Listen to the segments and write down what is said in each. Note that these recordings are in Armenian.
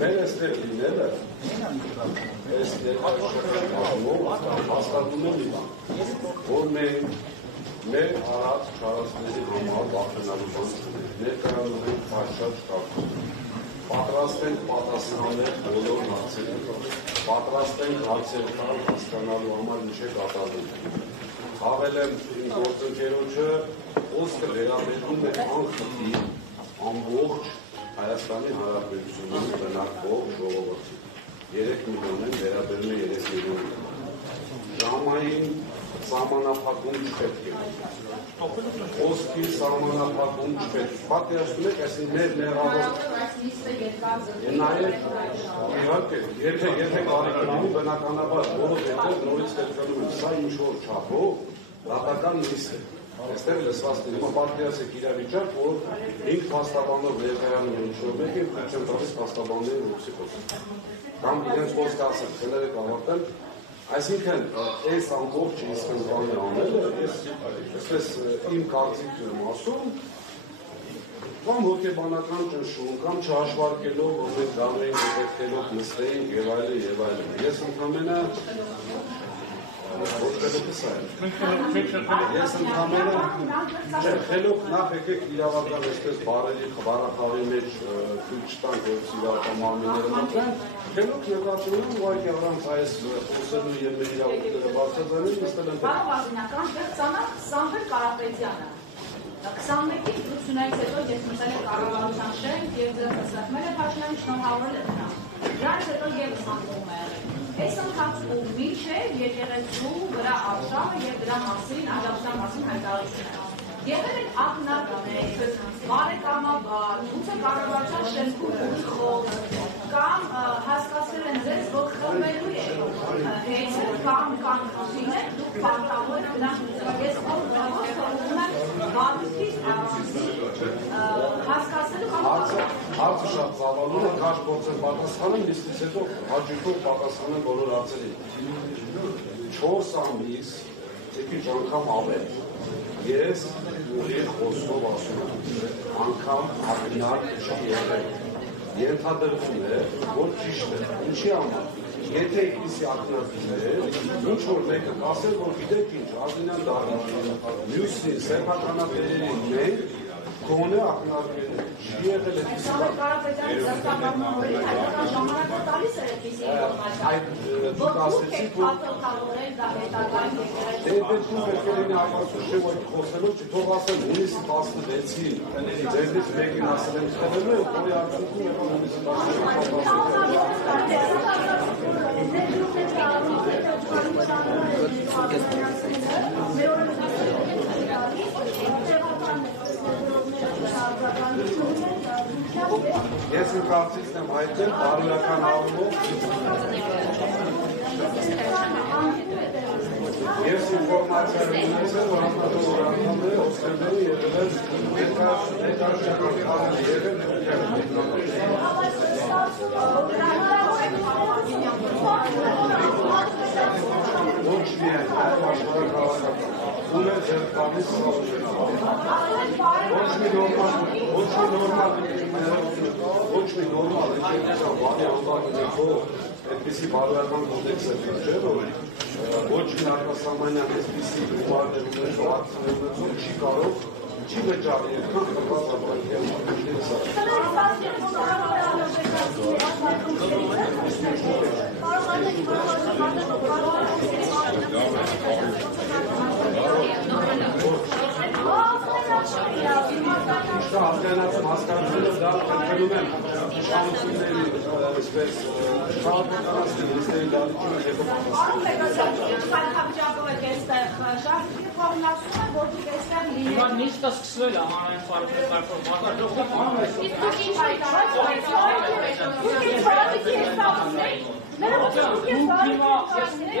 Մեր այստեղ լինելը հաստատում է մի բան, որ մեր արած չարածների համար վախենալու բան ներկայանում ենք փաշած կարգում, պատրաստ ենք պատասխանել բոլոր հարցերին, պատրաստ ենք հարցեր տալ հասկանալու համար ինչ է կատարվում։ Հավելեմ իմ գործընկերոջը խոսքը վերաբերում է անխտիր ամբողջ Հայաստանի Հանրապետությունում բնակվող ժողովրդին 3 միլիոն են, վերաբերում է 3 միլիոն։ Ժամային սահմանափակում չպետք է։ Խոսքի սահմանափակում չպետք է։ Պատկերացնում եք, այսինքն մեր մեղավոր։ Նաև իհարկե, եթե կարիք լինի, բնականաբար որովհետև նորից կրկնում եմ, սա ինչ-որ չափով դատական նիստ է։ Այստեղ լսված լինում, պատկերացեք իրավիճակ, որ 5 փաստաբանով ներկայանում են ինչ-որ մեկը, չեմ տալիս փաստաբանների ուսի խոսում։ Կամ իրենց խոսքը ասեն, խելերը կավարտել, այսինքն այս ամբողջ իսկընդվանի անելը, ես իմ կարծիքն եմ ասում, կամ հոգեբանական ճնշում, կամ չհաշվարկելով, որ մենք գալու ենք ուղեկցելով նստեինք եւ այլն։ Ես ընդամենը Ես ընդամենը խելոք նախ եկեք իրավական այսպես բարերի խվարախավի մեջ թույլ չտանք, որ իրավական մարմինները մտնեն, խելոք նկատում եմ ուղղակի առանց այս խոսելու եւ մեր իրավունքները բարձրացնելու նստել են։ Պարոն Վազգենյան, ծանոթ Սամվել Կարապետյանը 21-ից դրությունից հետո ես մտել եմ կառավարության շենք եւ Սերմել Փաշինյանը շնորհավորել եմ նրան։ Դրանից հետո եւս անգամ է եղել։ Այս ընթացքում մինչև եկեղեցու վրա արշավը եւ դրա մասին աջակցության մասին հայտարարությունները եղել են ակնարկներ, բարեկամաբար, գուցե կառավարության շենքում ունի խոսք, կամ հասկացել են ձեզ, որ խմելու է հեծը, կամ խնդիրներ, դուք պարտավոր եք դրանք ես ուղղում եմ բարդικής հասկացնելու կամ Հարցը շատ ծավալուն է, քաշ փորձեմ պատասխանել, նիստից հետո հաջորդող պատասխանեմ բոլոր հարցերին։ 4 ամիս, եկիչ անգամ ավել, ես ուղիղ խոսքով ասում եմ, անգամ ակնարկ չի եղել։ Ենթադրվում է, որ ճիշտ է, ինչի համար։ Եթե իսի ակնարկներ, ինչ որ մեկը կասել, որ գիտեք ինչ, Ազինյան Դավիթին, մյուսին, սեփականատերերին մենք գոնե ակնարկներ չի եղել է Սամվել Կարապետյանի զրկաբանման օրերին հայկական ժամանակը տալիս էր այդպիսի ինֆորմացիա։ Որ դուք եք պատրաստավորել դա հետագայում եկեղեցու։ Դե դու եկեղեցին ապացուցել որ խոսելով չթող ասեմ հունիսի 16-ին ձերից մեկին ասել եմ խմելու, որի արդյունքում եղավ հունիսի 16-ին Ես իմ կարծիքն եմ հայտնել բարոյական առումով Ես ինֆորմացիա ունեցել, որ համատողորականները հոսքերները եղել ներկայացական խաղը եղել Ոչ միայն, այլ աշխարհակաղակական Ում է ձեր կամիս Ոչ մի նորմալ բանի անվարդը դեպով այդպիսի բարոյական կոդեքս է չէ, որ ոչ մի արտասահմանյան այսպիսի ուղարներ ունեցող ակցիաներ ունեցող չի կարող, չի վճարի երկան կրված Ինչտա Ազգայնացում հասկանալով դա կրկնում եմ իշխանությունների այսպես քաղաքականացնել նիստերի դալիճում եք հետո պատասխանել եք այստեղ շարժի կողմնակցում եք, որ դուք այստեղ լինեք։ Իվան նիստը սկսվել է հանրային խորհրդի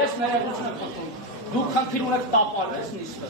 Ես ներողություն եմ խնդրում։ Դուք խնդիր ունեք տապալել նիստը։